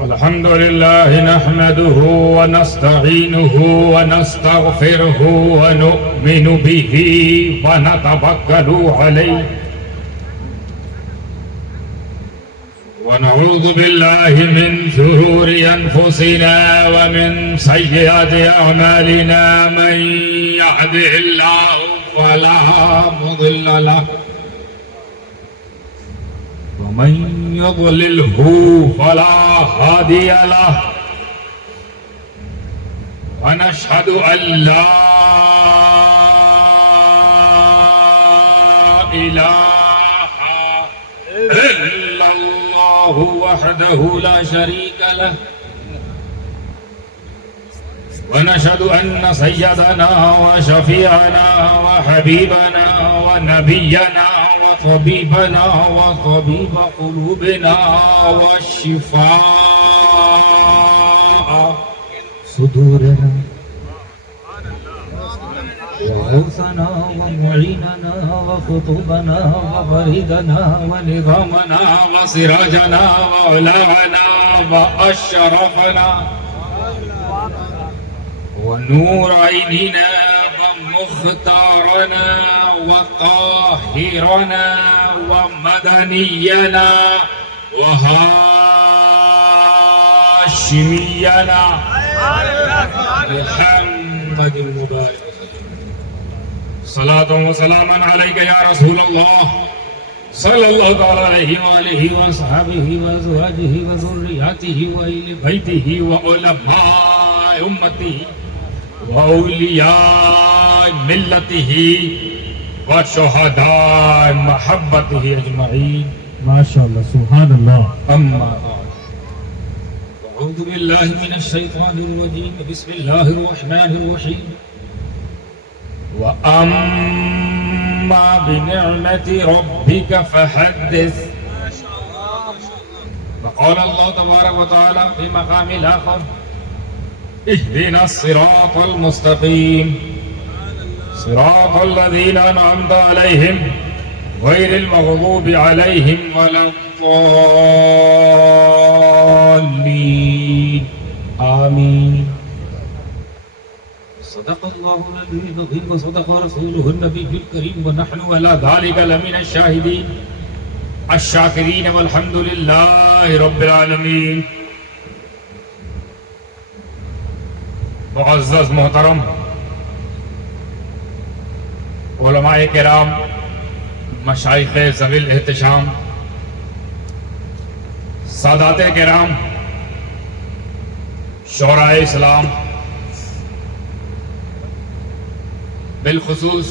الحمد لله نحمده ونستعينه ونستغفره ونؤمن به ونتوكل عليه ونعوذ بالله من شرور أنفسنا ومن سيئات أعمالنا من يهده الله فلا مضل له ومن يضلله فلا هادي له ونشهد أن لا إله إلا الله وحده لا شريك له ونشهد أن سيدنا وشفيعنا وحبيبنا ونبينا وطبيبنا وطبيب قلوبنا والشفاء صدورنا وغوثنا ومعيننا وخطوبنا وفريدنا ونظامنا وسراجنا وعلانا وأشرفنا ونور عيننا ومختارنا وطاهرنا ومدنينا وهاشمينا محمد المبارك صلاة وسلاما عليك يا رسول الله صلى الله تعالى عليه وآله وصحبه وأزواجه وذرياته وأهل بيته وعلماء أمته وأولياء ملته وشهداء محبته أجمعين ما شاء الله سبحان الله. أما بعد أعوذ بالله من الشيطان الرجيم بسم الله الرحمن الرحيم وأما بنعمة ربك فحدث. وقال الله تبارك وتعالى في مقام الآخر اهدنا الصراط المستقيم صراط الذين أنعمت عليهم غير المغضوب عليهم ولا الضالين آمين. صدق الله العلي العظيم وصدق رسوله النبي الكريم ونحن على ذلك لمن الشاهدين الشاكرين والحمد لله رب العالمين. معزز محترم علماء کرام، مشائخ ذوی الاحتشام، سادات کرام، شعراء اسلام، بالخصوص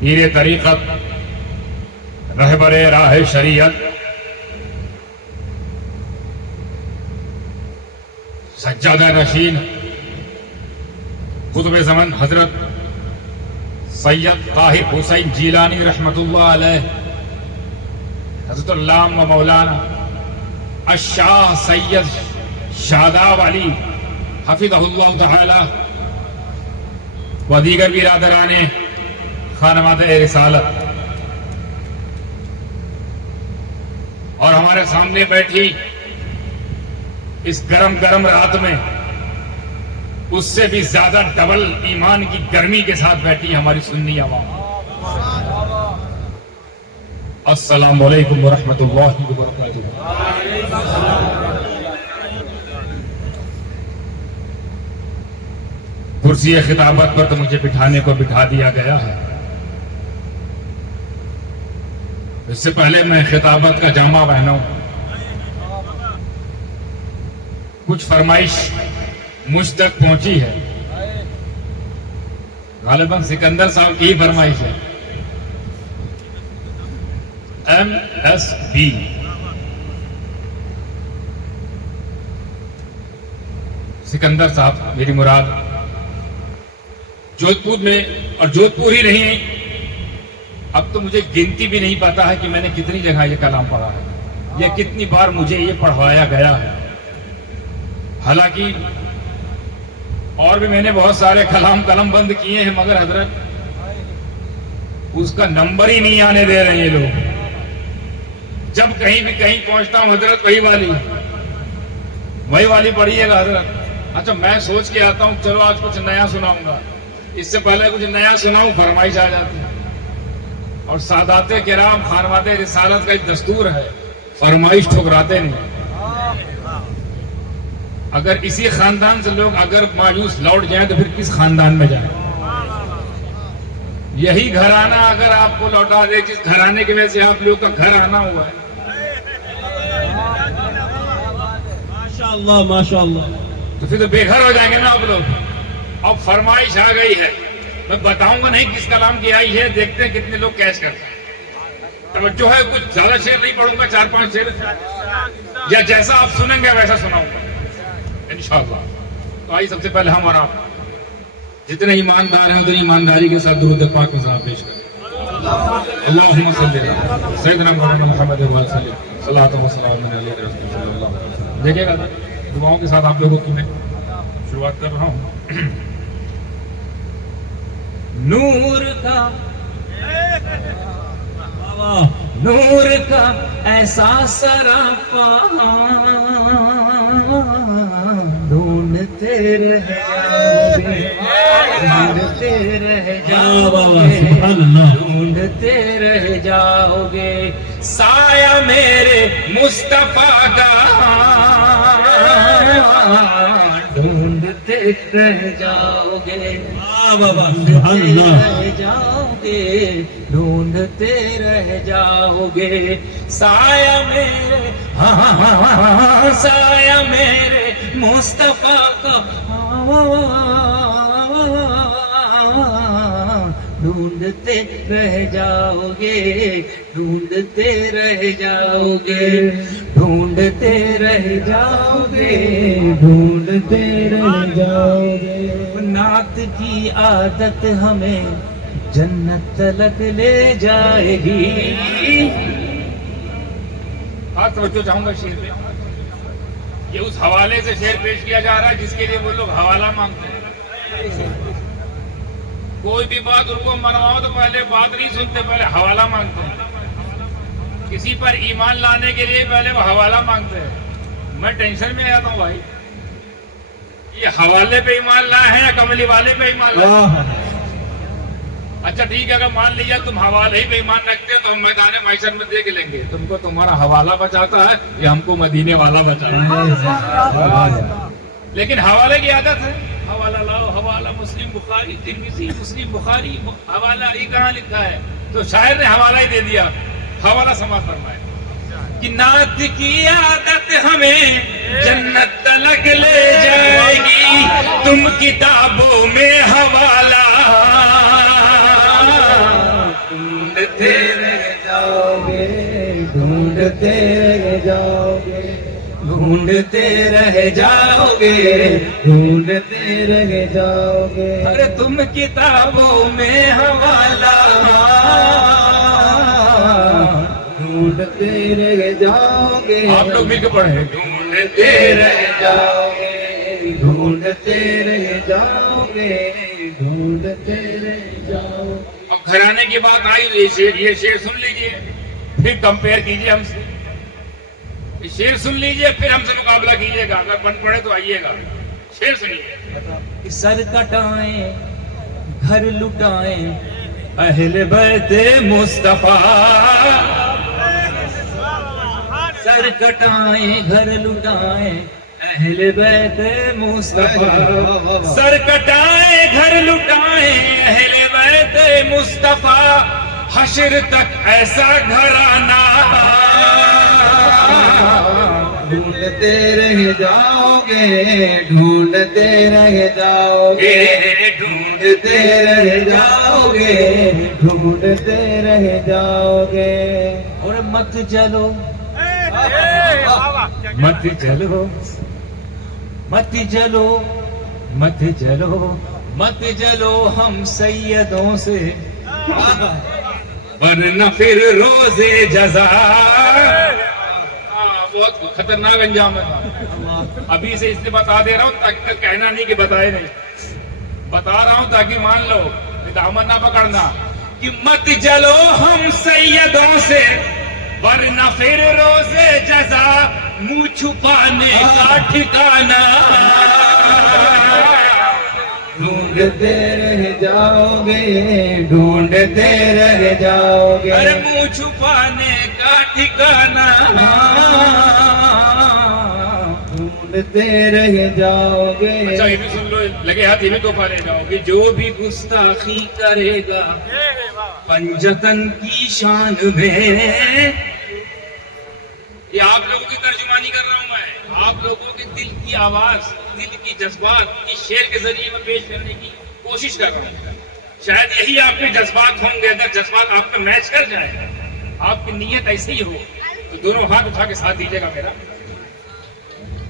پیر طریقت، رہبر راہ شریعت، سجادہ نشین، قطب زمن حضرت سید طاہر حسین جیلانی رحمۃ اللہ علیہ، حضرت علامہ و مولانا الشاہ سید شاداب علی حفظہ اللہ تعالی و دیگر برادران خانواد رسالت، اور ہمارے سامنے بیٹھی اس گرم گرم رات میں اس سے بھی زیادہ ڈبل ایمان کی گرمی کے ساتھ بیٹھی ہماری سنی عوام، السلام علیکم ورحمۃ اللہ وبرکاتہ. کرسی خطابت پر تو مجھے بٹھانے کو بٹھا دیا گیا ہے. اس سے پہلے میں خطابت کا جامہ پہناؤں، کچھ فرمائش مجھ تک پہنچی ہے، غالباً سکندر صاحب کی فرمائش ہے. MSB سکندر صاحب میری مراد جودھ پور میں، اور جودھ پور ہی نہیں، اب تو مجھے گنتی بھی نہیں پتا ہے کہ میں نے کتنی جگہ یہ کلام پڑھا ہے یا کتنی بار مجھے یہ پڑھوایا گیا ہے. حالانکہ اور بھی میں نے بہت سارے کلام قلم بند کیے ہیں، مگر حضرت اس کا نمبر ہی نہیں آنے دے رہے ہیں یہ لوگ. جب کہیں بھی کہیں پہنچتا ہوں حضرت وہی والی پڑھیے گا حضرت. اچھا میں سوچ کے آتا ہوں چلو آج کچھ نیا سناؤں گا, اس سے پہلے کچھ نیا سناؤں فرمائش آ جاتی ہے. اور سادات کرام خانواد رسالت کا ایک دستور ہے, فرمائش ٹھکراتے نہیں. اگر اسی خاندان سے لوگ اگر مایوس لوٹ جائیں تو پھر کس خاندان میں جائیں. یہی گھرانہ اگر آپ کو لوٹا دے جس گھرانے کی وجہ سے آپ لوگ کا گھر آنا ہوا ہے, ماشاءاللہ ماشاءاللہ, تو پھر تو بے گھر ہو جائیں گے نا آپ لوگ. اب فرمائش آ گئی ہے, میں بتاؤں گا نہیں کس کلام کی آئی ہے, دیکھتے ہیں کتنے لوگ کیش کرتے ہیں. توجہ ہے, کچھ زیادہ شعر نہیں پڑھوں گا, 4-5 شعر, یا جیسا آپ سنیں گے ویسا سناؤں گا انشاءاللہ. تو آئیے سب سے پہلے ہم اور آپ جتنے ایماندار ہیں اتنی ایمانداری کے ساتھ درود پاک میں سلام پیش کریں. اللہم صلی علی سیدنا محمد وسلم صلاۃ و سلام علی رسول صلی اللہ علیہ وسلم. دیکھیے گا دعاؤں کے ساتھ آپ لوگوں کی میں شروعات کر رہا ہوں. نور کا نور کا ایسا سراپا ڈھونڈتے رہ جاؤ گے, ڈھونڈتے رہ جاؤ گے, ڈھونڈتے رہ جاؤ گے. سایہ میرے مصطفیٰ کا ڈھونڈتے رہ جاؤ گے, رہ جاؤ گے, ڈھونڈتے رہ جاؤ گے. سایہ میرے سایہ میرے مصطفیٰ کا ڈھونڈتے رہ جاؤ گے, ڈھونڈتے رہ جاؤ گے, ڈھونڈتے رہ جاؤ گے, ڈھونڈتے رہ جاؤ گے. نعت کی عادت ہمیں جنت تلک لے جائے گی. خاص توجہ چاہوں گا شعر پہ. یہ اس حوالے سے شعر پیش کیا جا رہا ہے جس کے لیے وہ لوگ حوالہ مانگتے ہیں. کوئی بھی بات ان کو منواؤ تو پہلے بات نہیں سنتے, پہلے حوالہ مانگتے ہیں. کسی پر ایمان لانے کے لیے پہلے وہ حوالہ مانگتے ہیں. میں ٹینشن میں آتا ہوں بھائی, یہ حوالے پہ ایمان لائے ہیں یا کملی والے پہ ایمان لائے ہیں؟ اچھا ٹھیک ہے, اگر مان لیا تم حوالے ہی پہ ایمان رکھتے ہو تو ہم میدان محشر میں دیکھ لیں گے تم کو تمہارا حوالہ بچاتا ہے یا ہم کو مدینے والا بچاتا ہے. لیکن حوالے کی عادت ہے, حوالہ لاؤ, حوالہ مسلم بخاری ترمذی مسلم بخاری, حوالہ یہ کہاں لکھا ہے؟ تو شاعر نے حوالہ ہی دے دیا. حوالہ سماعت فرمائے کہ نعت کی عادت ہمیں جنت تلک لے جائے گی, تم کتابوں میں حوالہ ڈھونڈتے رہ جاؤ گے, ڈھونڈتے رہ جاؤ گے, ڈھونڈتے رہ جاؤ گے, ڈھونڈتے رہ جاؤ گے. ارے تم کتابوں میں حوالہ ڈھونڈتے رہ جاؤ گے. آپ لوگ مل کے پڑھیں. ڈھونڈتے رہ جاؤ گے, ڈھونڈتے رہ جاؤ گے, ڈھونڈتے رہ جاؤ. اب گھرانے کی بات آئی, یہ شعر سن لیجئے, پھر کمپیئر کیجئے ہم سے. شعر سن لیجئے پھر ہم سے مقابلہ کیجئے گا. اگر بن پڑے تو آئیے گا, شعر سنیے. سر کٹائیں گھر لٹائیں اہل بیت مصطفیٰ, سر کٹائیں گھر لٹائیں اہل بیت مصطفیٰ, سر کٹائیں گھر لٹائیں اہل بیت مصطفیٰ. حشر تک ایسا گھرانہ ڈھونڈتے رہ جاؤ گے, ڈھونڈتے رہ جاؤ گے, ڈھونڈتے رہ جاؤ گے, ڈھونڈتے رہ جاؤ گے. اور مت چلو مت چلو مت چلو مت چلو مت چلو ہم سیدوں سے, ورنہ پھر روزے جزا. بہت خطرناک انجام ہے. ابھی سے اس لیے بتا دے رہا ہوں تاکہ کہنا نہیں کہ بتائے نہیں, بتا رہا ہوں تاکہ مان لو, دامن نہ پکڑنا. کہ کہ مت جلو ہم سیدوں سے ورنہ پھر روزے جزا منہ چھپانے کا ٹھکانہ ڈھونڈتے رہ جاؤ گے ڈھونڈتے رہ جاؤ گے ارے منہ چھپانے کا ٹھکانہ ڈھونڈتے رہ جاؤ گے. اچھا یہ بھی سن لو, لگے ہاتھ یہ بھی توفہ لے جاؤ گے. جو بھی گستاخی کرے گا پنجتن کی شان میں, یہ آپ لوگوں کی ترجمانی کر رہا ہوں میں, آپ لوگوں کے دل کی آواز, دل کی جذبات کی شعر کے ذریعے میں پیش کرنے کی کوشش کر رہا ہوں. شاید یہی آپ کے جذبات ہوں گے. اگر جذبات آپ کا میچ کر جائے, آپ کی نیت ایسی ہی ہو, تو دونوں ہاتھ اٹھا کے ساتھ دیجیے گا میرا.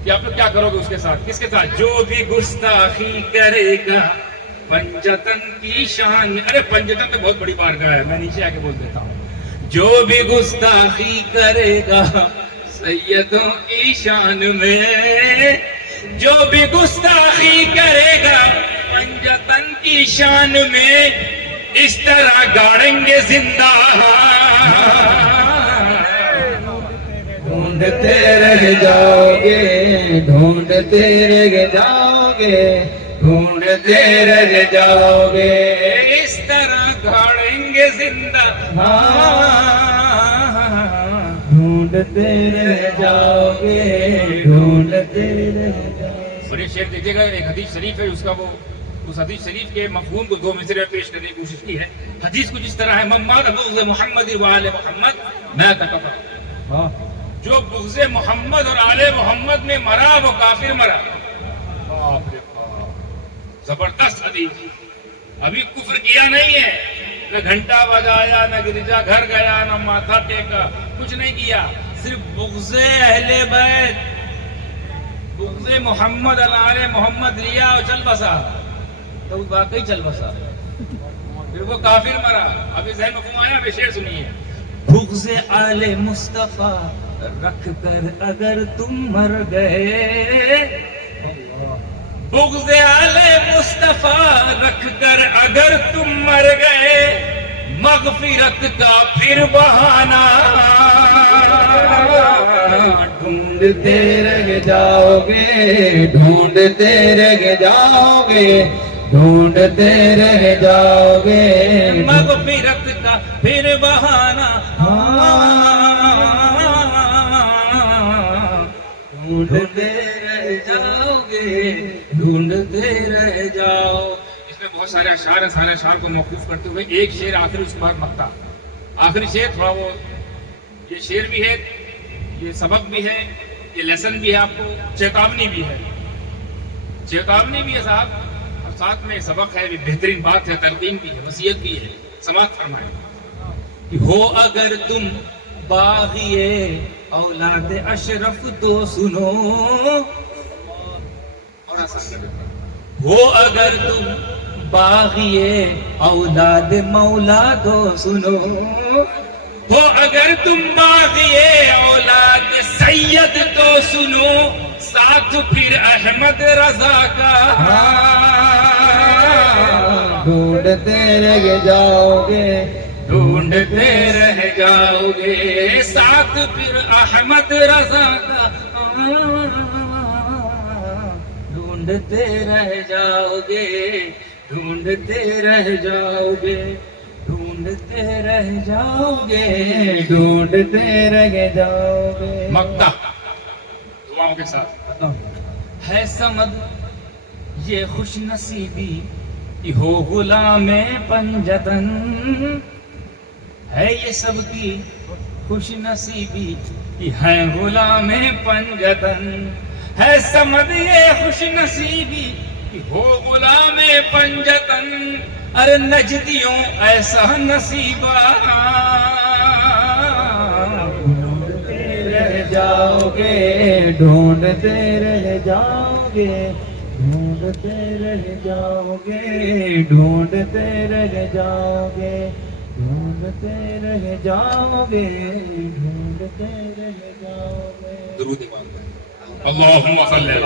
کہ آپ لوگ کیا کرو گے اس کے ساتھ, کس کے ساتھ؟ جو بھی گستاخی کرے گا پنجتن کی شان میں. ارے پنجتن تو بہت بڑی بارگاہ ہے, میں نیچے آ کے بول دیتا ہوں. جو بھی گستاخی کرے گا سیدوں کی شان میں, جو بھی گستاخی کرے گا پنجتن کی شان میں, اس طرح گاڑیں گے زندہ. ڈھونڈتے رہ جاؤ گے ڈھونڈتے رہ جاؤ گے ڈھونڈتے رہ جاؤ گے, اس طرح گاڑیں گے زندہ. ڈھونڈتے رہ جاؤ گے ڈھونڈتے رہ جاؤ گے. اور یہ شعر دیکھیے گا, ایک حدیث شریف ہے, اس کا وہ اس حدیث شریف کے مفہوم کو دو مصرے میں پیش کرنے کی کوشش کی ہے. حدیث کچھ اس طرح ہے, مماد بغض محمد و آل محمد میں تکفر. جو بغض محمد اور آل محمد میں مرا وہ کافر مرا. باپ رے باپ, زبردست حدیث. ابھی کفر کیا نہیں ہے, نہ گھنٹہ بجایا, نہ گرجا گھر گیا, نہ ماتھا ٹیکا, کچھ نہیں کیا. صرف بغض اہل بیت, بغض محمد آل محمد لیا اور چل بسا, تو واقعی چل بسا, پھر وہ کافر مرا. ابھی ذہن مفہوم آیا, ابھی شعر سنیے. بغض آل مصطفیٰ رکھ کر اگر تم مر گئے, بغض آل مصطفیٰ رکھ کر اگر تم مر گئے, مغفرت کا پھر بہانہ. ڈھونڈتے رہ جاؤ گے ڈھونڈتے رہ جاؤ گے ڈھونڈتے رہ جاؤ گے, مغفرت کا پھر بہانہ. ڈھونڈتے رہ جاؤ گے ڈھونڈتے رہ جاؤ. اس میں بہت سارے اشعار ہیں, سارے اشعار کو موقوف کرتے ہوئے ایک شعر آخری, اس کے بعد مقطع. آخری شعر تھوڑا وہ, یہ شعر بھی ہے, یہ سبق بھی ہے, یہ لیسن بھی ہے, آپ کو چیتاونی بھی ہے. چیتاونی بھی ہے صاحب, اور ساتھ میں سبق ہے, بھی بہترین بات ہے, تلقین بھی ہے, وصیت بھی ہے. سماعت فرمائیں کہ ہو اگر تم باغی اولاد اشرف تو سنو, ہو اگر تم باغی اولاد مولا تو سنو, ہو اگر تم باغی اولاد سید تو سنو, ساتھ پھر احمد رضا کا. ڈھونڈتے رہ جاؤ گے ڈھونڈتے رہ جاؤ گے, ساتھ پھر احمد رضا کا. ڈھونڈتے رہ جاؤ گے ڈھونڈتے رہ جاؤ گے ڈھونڈتے رہ جاؤ گے ڈھونڈتے رہ جاؤ گے. مقطع دعاؤں کے ساتھ. ہے سمد یہ خوش نصیبی کہ ہو غلام پنجتن, ہے یہ سب کی خوش نصیبی کہ ہے غلام پنجتن. ہے سمد یہ خوش نصیبی کہ ہو غلام پنجتن, ارے نجدیوں ایسا نصیبہ. ڈھونڈتے رہ جاؤ گے ڈھونڈتے رہ جاؤ گے ڈھونڈتے رہ جاؤ گے ڈھونڈتے رہ جاؤ گے ڈھونڈتے رہ جاؤ گے ڈھونڈتے رہ جاؤ گے. درود پاک اللہم صلی علی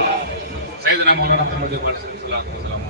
سیدنا مولانا محمد و علیہ وسلم.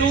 2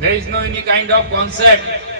There is no any kind of concept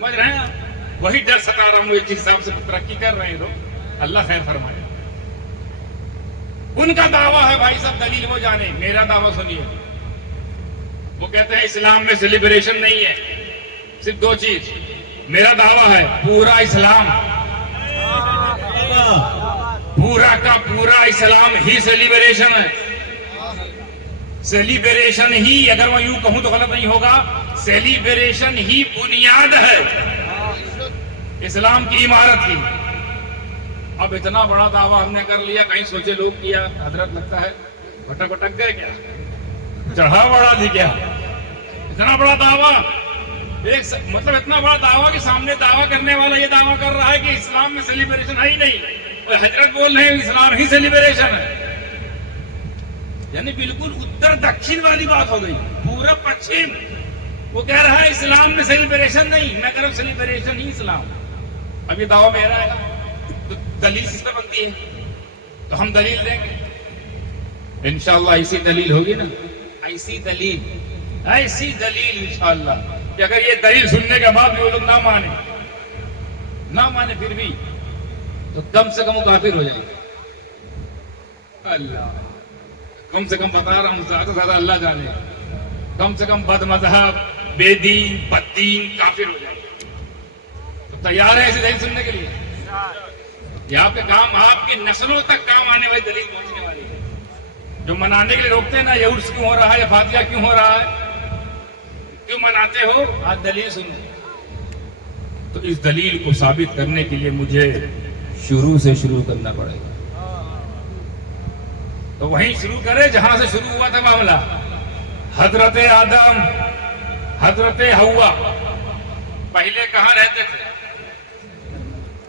سمجھ رہے ہیں آپ؟ وہی ڈر ستا رہا ہوں، جس حساب سے ترقی کر رہے ہیں لوگ، اللہ خیر فرمائے۔ ان کا دعویٰ ہے بھائی صاحب، دلیل وہ جانے، میرا دعویٰ سنیے۔ وہ کہتے ہیں اسلام میں سیلیبریشن نہیں ہے، صرف دو چیز۔ میرا دعویٰ ہے پورا اسلام، پورا کا پورا اسلام ہی سیلیبریشن ہے۔ سیلیبریشن ہی، اگر میں یوں کہوں تو غلط نہیں ہوگا، سیلیبریشن ہی بنیاد ہے اسلام کی عمارت کی۔ اب اتنا بڑا دعویٰ ہم نے کر لیا، کہیں سوچے لوگ کیا حضرت لگتا ہے بھٹک گئے کیا، چڑھا بڑا دی کیا؟ اتنا بڑا دعویٰ، مطلب اتنا بڑا دعویٰ کہ سامنے دعویٰ کرنے والا یہ دعویٰ کر رہا ہے کہ اسلام میں سیلیبریشن ہے ہی نہیں، اور حضرت بول رہے ہیں اسلام ہی سیلیبریشن ہے۔ یعنی بالکل اتر دکشن والی بات ہو گئی، پورا پچھم۔ وہ کہہ رہا ہے اسلام میں سیلیبریشن نہیں، میں کہہ رہا ہوں سیلیبریشن ہی اسلام۔ اب یہ دعویٰ میرا ہے تو دلیل کس پہ بنتی ہے؟ تو ہم دلیل دیں گے انشاءاللہ، ایسی دلیل ہوگی نا، ایسی دلیل انشاءاللہ کہ اگر یہ دلیل سننے کے بعد بھی وہ لوگ نہ مانے پھر بھی تو کم سے کم وہ کافر ہو جائے گا۔ اللہ کم سے کم بتا رہا ہوں، زیادہ سے زیادہ اللہ جانے، کم سے کم بد مذہب، بے دین، بد دین کافر ہو جائے گا۔ تو تیار ہے ایسی دلیل سننے کے لیے؟ یہ آپ کے کام، آپ کی نسلوں تک کام آنے والی دلیل پہنچنے والی ہے۔ جو منانے کے لیے روکتے ہیں نا، یہ عرس کیوں ہو رہا ہے، یا فاتحہ کیوں ہو رہا ہے، کیوں مناتے ہو، آج دلیل سنو۔ تو اس دلیل کو ثابت کرنے کے لیے مجھے شروع سے شروع کرنا پڑے گا۔ تو وہیں شروع کرے جہاں سے شروع ہوا تھا معاملہ۔ حضرت آدم، حضرت حوا پہلے کہاں رہتے تھے؟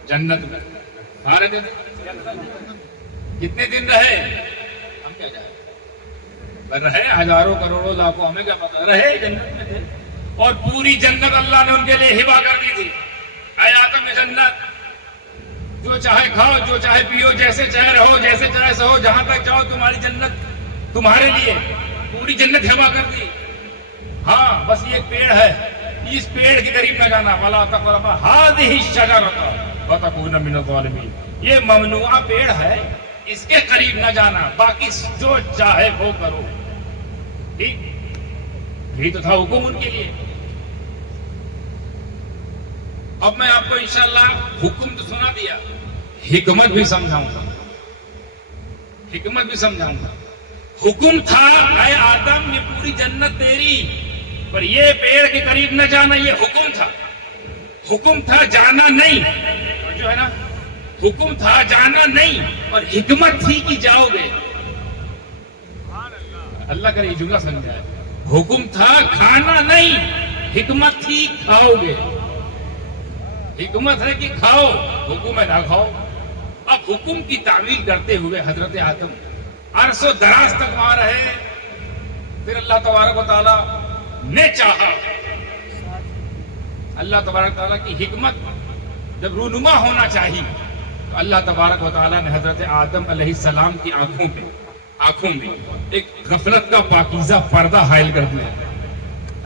جنت میں۔ کہاں رہتے تھے؟ کتنے دن رہے؟ ہم کیا جائیں، رہے ہزاروں کروڑوں لاکھوں، ہمیں کیا پتا، رہے جنت میں تھے۔ اور پوری جنت اللہ نے ان کے لیے ہبہ کر دی تھی۔ اے آدم جنت، جو چاہے کھاؤ، جو چاہے پیو، جیسے چاہے رہو، جیسے چاہے سہو، جہاں تک جاؤ، تمہاری جنت تمہارے لیے، پوری جنت ہبہ کر دی۔ ہاں بس یہ پیڑ ہے، اس پیڑ کے قریب نہ جانا، وَلَا تَقْرَبَا هَٰذِهِ الشَّجَرَةَ فَتَكُونَ مِنَ الظَّالِمِينَ، یہ ممنوعہ پیڑ ہے، اس کے قریب نہ جانا، باقی جو چاہے وہ کرو۔ ٹھیک، یہی تو تھا حکم ان کے لیے۔ اب میں آپ کو انشاءاللہ حکم تو سنا دیا، حکمت بھی سمجھاؤں گا، حکم تھا اے آدم یہ پوری جنت تیری، پر یہ پیڑ کے قریب نہ جانا، یہ حکم تھا جانا نہیں، اور جو ہے نا حکم تھا جانا نہیں، اور حکمت تھی کہ جاؤ گے۔ اللہ کرے یہ جملہ سمجھائے، حکم تھا کھانا نہیں، حکمت تھی کھاؤ گے۔ حکمت ہے کہ کھاؤ، حکم ہے نہ کھاؤ۔ اب حکم کی تعمیل کرتے ہوئے حضرت آدم عرص و دراز تک وہاں رہے، پھر اللہ تبارک و تعالیٰ نے چاہا، اللہ تبارک و تعالیٰ کی حکمت جب رونما ہونا چاہیے تو اللہ تبارک و تعالیٰ نے حضرت آدم علیہ السلام کی آنکھوں میں ایک غفلت کا پاکیزہ پردہ حائل کر دیا۔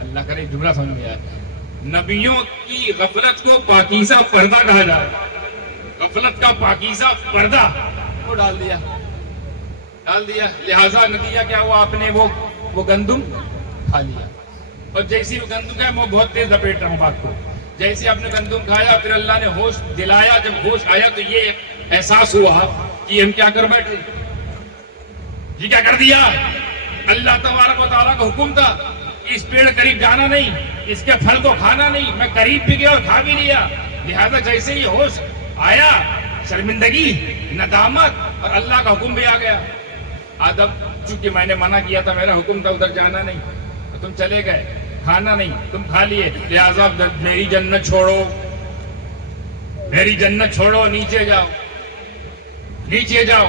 اللہ کرے جملہ سمجھ میں آیا، نبیوں کی غفلت کو پاکیزہ پردہ کہا جاتا ہے، غفلت کا پاکیزہ پردہ وہ ڈال دیا، لہذا نتیجہ کیا ہوا، آپ نے وہ گندم کھا لیا، اور جیسی وہ گندم کھایا، میں بہت تیز لپیٹ رہا ہوں بات کو، جیسے آپ نے گندم کھایا پھر اللہ نے ہوش دلایا، جب ہوش آیا تو یہ احساس ہوا کہ ہم کیا کر بیٹھے، یہ کیا کر دیا۔ اللہ تبارک و تعالیٰ کا حکم تھا اس پیڑ قریب جانا نہیں، اس کے پھل کو کھانا نہیں، میں قریب بھی گیا اور کھا بھی لیا، لہذا جیسے ہی ہوش آیا شرمندگی، ندامت، اور اللہ کا حکم بھی آ گیا۔ آدم چونکہ میں نے منع کیا تھا، میرا حکم تھا ادھر جانا نہیں، تو تم چلے گئے، کھانا نہیں تم کھا لیے، لہذا میری جنت چھوڑو، نیچے جاؤ۔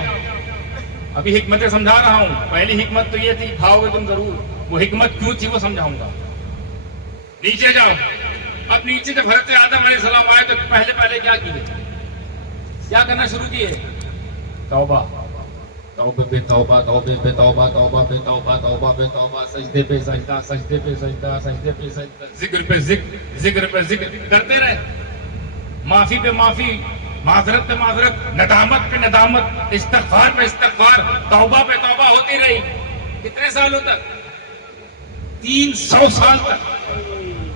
ابھی حکمتیں سمجھا رہا ہوں، پہلی حکمت تو یہ تھی کھاؤ گے تم ضرور، وہ حکمت کیوں تھی وہ سمجھاؤں گا۔ نیچے جاؤ۔ اب نیچے جب حضرت آدم علیہ السلام آئے تو پہلے کیا کیے، کیا کرنا شروع کیے؟ توبہ توبہ پہ توبہ، توبہ پہ توبہ، توبہ پہ توبہ، توبہ پہ توبہ، سجدے پہ سجدہ، سجدے پہ سجدہ، سجدے پہ سجدہ، ذکر پہ ذکر، ذکر پہ ذکر کرتے رہے، معافی پہ معافی، معذرت پہ معذرت، ندامت پہ ندامت، استغفار پہ استغفار، توبہ پہ توبہ ہوتی رہی. کتنے سالوں تک؟ 300 سال تک.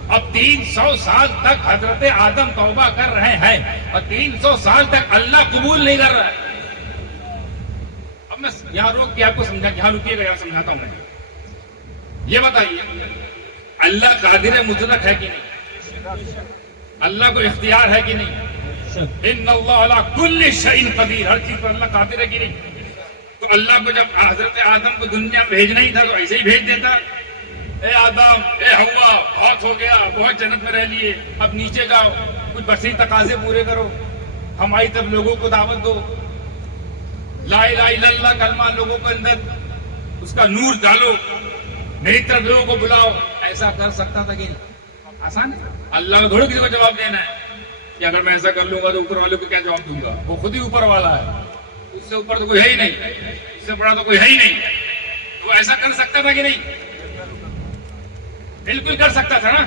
اب 300 سال تک حضرت آدم توبہ کر رہے ہیں اور 300 سال تک اللہ قبول نہیں کر رہا ہے. اب میں یہاں روک کے آپ کو سمجھا، یہاں رکیے گا، یہاں سمجھاتا ہوں میں. یہ بتائیے اللہ قادر مطلق ہے کہ نہیں؟ اللہ کو اختیار ہے کہ نہیں؟ ان اللہ علی کل شیء قدیر، ہر چیز پر اللہ قادر ہے کہ نہیں؟ تو اللہ کو جب حضرت آدم کو دنیا میں بھیجنا ہی تھا تو ایسے ہی بھیج دیتا. اے آدم، اے حوا، بہت ہو گیا، بہت جنت میں رہ لیے، اب نیچے جاؤ، کچھ بشری تقاضے پورے کرو، ہماری طرف لوگوں کو دعوت دو، لا الہ الا اللہ کلمہ لوگوں کے اندر اس کا نور ڈالو، میری طرف لوگوں کو بلاؤ. ایسا کر سکتا تھا کہ آسان ہے؟ اللہ کو تھوڑی کسی کو جواب دینا ہے کہ اگر میں ایسا کر لوں گا تو اوپر والے کو کیا جواب دوں گا؟ وہ خود ہی اوپر والا ہے، اس سے اوپر تو کوئی ہے ہی نہیں، اس سے بڑا تو کوئی ہے ہی نہیں. وہ ایسا کر سکتا تھا کہ نہیں؟ بالکل کر سکتا تھا نا،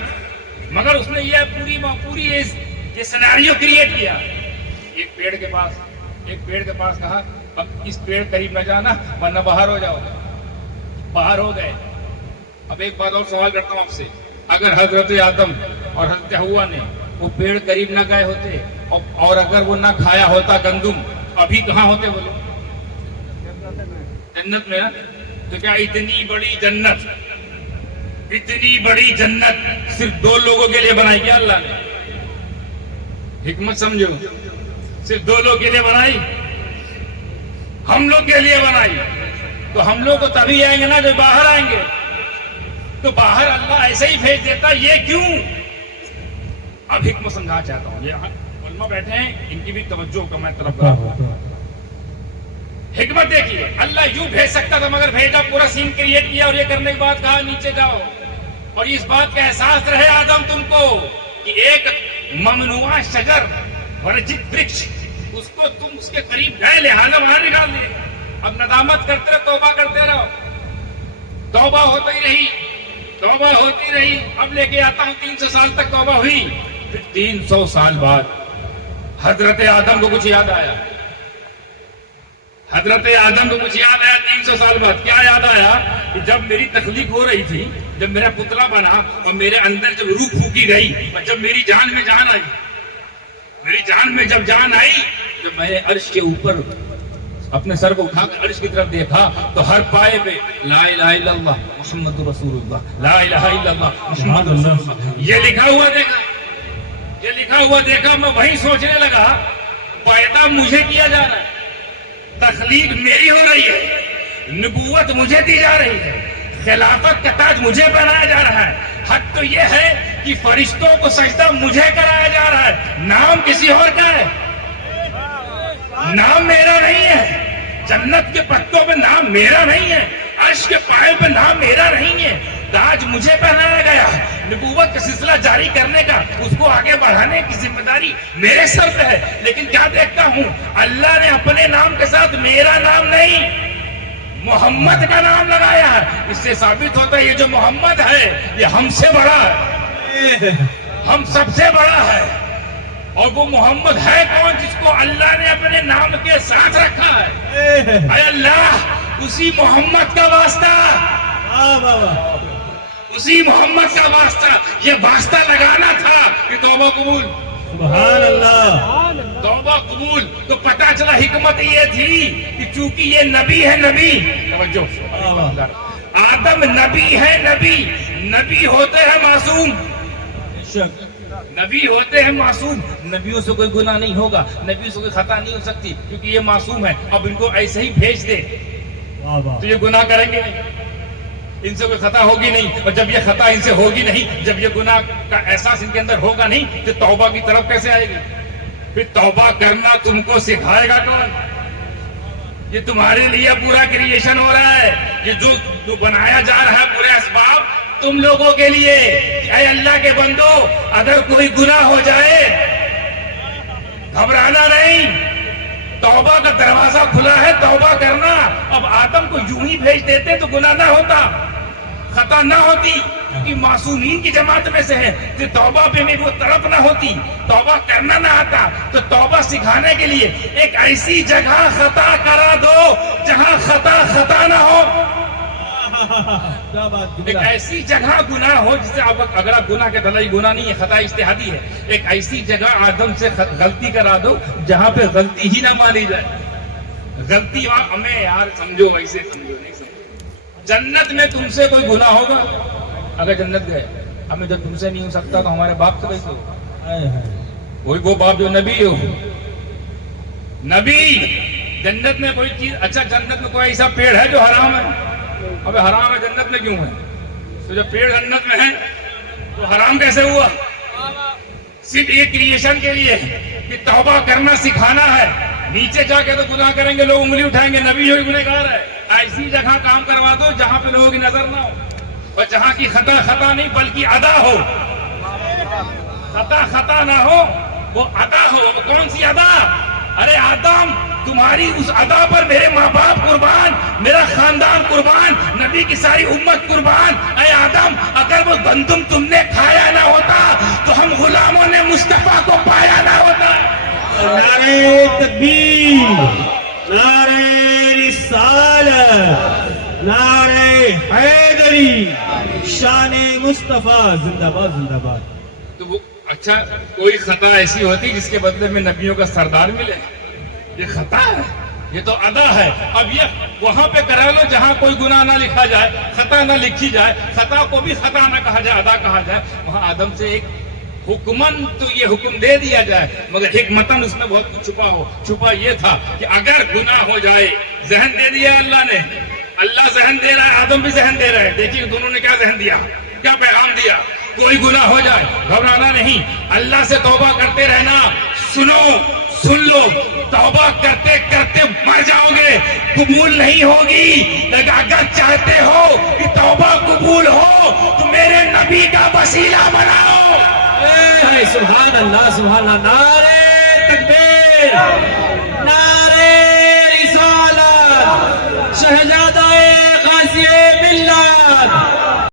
مگر اس نے یہ پوری یہ سیناریو کریٹ کیا. ایک پیڑ کے پاس کہا اب اس پیڑ قریب نہ جانا ورنہ باہر ہو جاؤ. باہر ہو گئے. اب ایک بات اور سوال کرتا ہوں آپ سے، اگر حضرت آدم اور حضرت حوا نے وہ پیڑ قریب نہ گئے ہوتے اور اگر وہ نہ کھایا ہوتا گندم، ابھی کہاں ہوتے وہ لوگ؟ جنت میں. تو کیا اتنی بڑی جنت، اتنی بڑی جنت صرف 2 لوگوں کے لیے بنائی کیا اللہ نے؟ حکمت سمجھو، صرف 2 لوگوں کے لیے بنائی، ہم لوگ کے لیے بنائی. تو ہم لوگ کو تبھی آئیں گے نا جب باہر آئیں گے. تو باہر اللہ ایسے ہی بھیج دیتا، یہ کیوں؟ اب حکمت سمجھا چاہتا ہوں. یہ علماء بیٹھے ہیں، ان کی بھی توجہ کا میں طرف کر رہا ہوں. حکمت دیکھیے، اللہ یوں بھیج سکتا تھا مگر بھیجا، پورا سین کریٹ کیا اور یہ کرنے کے بعد کہا نیچے جاؤ. اور اس بات کا احساس رہے آدم تم کو کہ ایک ممنوعہ شجر ورجت برکش، اس کو تم اس کے قریب گئے لہذا باہر نکال دے. اب ندامت کرتے رہو، توبہ کرتے رہو. توبہ ہوتی رہی. اب لے کے آتا ہوں 300 سال تک توبہ ہوئی. پھر 300 سال بعد حضرت آدم کو کچھ یاد آیا. 300 سال بعد کیا یاد آیا؟ کہ جب میری تخلیق ہو رہی تھی، جب میرا پتلا بنا اور میرے اندر جب روح پھونکی گئی اور جب میری جان میں جان آئی، جب میں نے عرش کے اوپر اپنے سر کو اٹھا کر عرش کی طرف دیکھا تو ہر پائے پہ لا الہ الا اللہ محمد رسول اللہ، لا الہ الا اللہ محمد رسول اللہ یہ لکھا ہوا دیکھا. میں وہی سوچنے لگا پیدا مجھے کیا جا رہا ہے، تخلیق میری ہو رہی ہے، نبوت مجھے دی جا رہی ہے، خلافت کا تاج مجھے پہنایا جا رہا ہے. حق تو یہ ہے کہ فرشتوں کو سجدہ مجھے کرایا جا رہا ہے. نام کسی اور کا ہے، نام میرا نہیں ہے. جنت کے پتوں پہ نام میرا نہیں ہے، عرش کے پائے پہ نام میرا نہیں ہے. تاج مجھے پہنایا گیا، نبوت کا سلسلہ جاری کرنے کا، اس کو آگے بڑھانے کی ذمہ داری میرے سر پہ ہے. لیکن کیا دیکھتا ہوں، اللہ نے اپنے نام کے ساتھ میرا نام نہیں، محمد کا نام لگایا ہے. اس سے ثابت ہوتا ہے یہ جو محمد ہے یہ ہم سے بڑا ہے، ہم سب سے بڑا ہے. اور وہ محمد ہے کون جس کو اللہ نے اپنے نام کے ساتھ رکھا ہے؟ اے اللہ، اسی محمد کا واسطہ، اسی محمد کا واسطہ. یہ واسطہ لگانا تھا کہ توبہ قبول. سبحان اللہ. توبہ قبول. تو پتہ چلا حکمت یہ تھی کہ چونکہ یہ نبی ہے، نبی توجہ، آدم نبی ہے، نبی ہوتے ہیں معصوم، نبی ہوتے ہیں معصوم. نبیوں سے کوئی گناہ نہیں ہوگا، نبیوں سے کوئی خطا نہیں ہو سکتی کیونکہ یہ معصوم ہے. اب ان کو ایسے ہی بھیج دے تو یہ گناہ کریں گے نہیں، ان سے کوئی خطا ہوگی نہیں. اور جب یہ خطا ان سے ہوگی نہیں، جب یہ گناہ کا احساس ان کے اندر ہوگا نہیں، تو توبہ کی طرف کیسے آئے گی؟ پھر توبہ کرنا تم کو سکھائے گا کون؟ یہ تمہارے لیے پورا کریشن ہو رہا ہے، یہ جو بنایا جا رہا ہے پورے اسباب تم لوگوں کے لیے. اے اللہ کے بندو، اگر کوئی گناہ ہو جائے گھبرانا نہیں، توبہ کا دروازہ کھلا ہے، توبہ کرنا. اب آدم کو یوں ہی بھیج دیتے تو گناہ نہ ہوتا، خطا نہ ہوتی، کیونکہ معصومین کی جماعت میں سے ہے. تو توبہ پہ بھی وہ طرف نہ ہوتی، توبہ کرنا نہ آتا. تو توبہ سکھانے کے لیے ایک ایسی جگہ خطا کرا دو جہاں خطا نہ ہو. کیا بات، ایک ایسی جگہ گناہ ہو جسے اگر آپ گناہ کے دلائی گناہ نہیں ہے، خطا اجتہادی ہے. ایک ایسی جگہ آدم سے غلطی کرا دو جہاں پہ غلطی ہی نہ مانی جائے. غلطی ہمیں یار سمجھو، ویسے سمجھو نہیں سمجھو. جنت میں تم سے کوئی گناہ ہوگا؟ اگر جنت گئے، ہمیں جب تم سے نہیں ہو سکتا تو ہمارے باپ سے کیسے ہوگا؟ وہی وہ باپ جو نبی ہو. نبی جنت میں کوئی چیز، اچھا جنت میں کوئی ایسا پیڑ ہے جو حرام ہے؟ ابے حرام ہے جنت میں کیوں ہے؟ تو جب پیڑ جنت میں ہے تو حرام کیسے ہوا؟ صرف ایک کریشن کے لیے کہ توبہ کرنا سکھانا ہے. نیچے جا کے تو گناہ کریں گے، لوگ انگلی اٹھائیں گے، نبی جو گنہگار ہے. ایسی جگہ کام کروا دو جہاں پہ لوگوں کی نظر نہ ہو، اور جہاں کی خطا نہیں بلکہ ادا ہو. خطا نہ ہو، وہ ادا ہو. وہ کون سی ادا؟ ارے آدم، تمہاری اس ادا پر میرے ماں باپ قربان، میرا خاندان قربان، نبی کی ساری امت قربان. اے آدم، اگر وہ گندم تم نے کھایا نہ ہوتا تو ہم غلاموں نے مصطفیٰ کو پایا نہ ہوتا. نعرہ تکبیر، نعرہ رسالت، نعرہ حیدری، شان مصطفیٰ زندہ باد زندہ باد. تو وہ اچھا کوئی خطا ایسی ہوتی جس کے بدلے میں نبیوں کا سردار ملے؟ یہ خطا ہے، یہ تو ادا ہے. اب یہ وہاں پہ کرا لو جہاں کوئی گناہ نہ لکھا جائے، خطا نہ لکھی جائے، خطا کو بھی خطا نہ کہا جائے، ادا کہا جائے. وہاں آدم سے ایک حکمن تو یہ حکم دے دیا جائے، مگر حکمتن اس میں بہت کچھ چھپا یہ تھا کہ اگر گناہ ہو جائے، ذہن دے دیا اللہ نے. اللہ ذہن دے رہا ہے، آدم بھی ذہن دے رہا ہے. دیکھیے دونوں نے کیا ذہن دیا، کیا پیغام دیا. کوئی گناہ ہو جائے گھبرانا نہیں، اللہ سے توبہ کرتے رہنا. سن لو، توبہ کرتے کرتے مر جاؤ گے، قبول نہیں ہوگی. لیکن اگر چاہتے ہو کہ توبہ قبول ہو تو میرے نبی کا وسیلہ بناؤ. سبحان اللہ، سبحان اللہ. نعرہ تکبیر،